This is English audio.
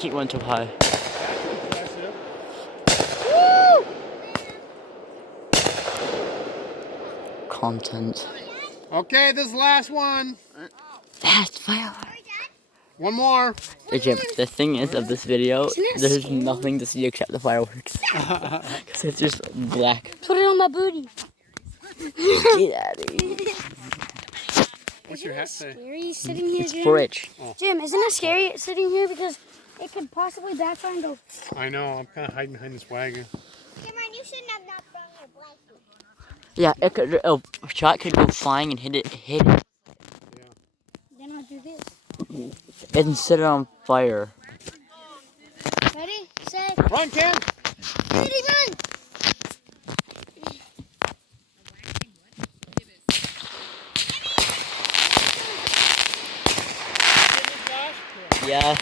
keep going too high. Woo! Content. Okay, this is the last one. That's firework. One more. Hey Jim, the thing is of this video, there's nothing to see except the fireworks. Because it's just black. Put it on my booty. Get out of here. What's your hat say? Scary sitting here, It's Jim. Bridge. Oh. Jim, isn't it scary sitting here because it could possibly backfire and go? I know. I'm kind of hiding behind this wagon. Cameron, you shouldn't have not thrown your blanket. Yeah, it could. A shot could go flying and hit it. Then I'll do this. And set it on fire. Ready, set, Run, Cam! ready, run! Yeah.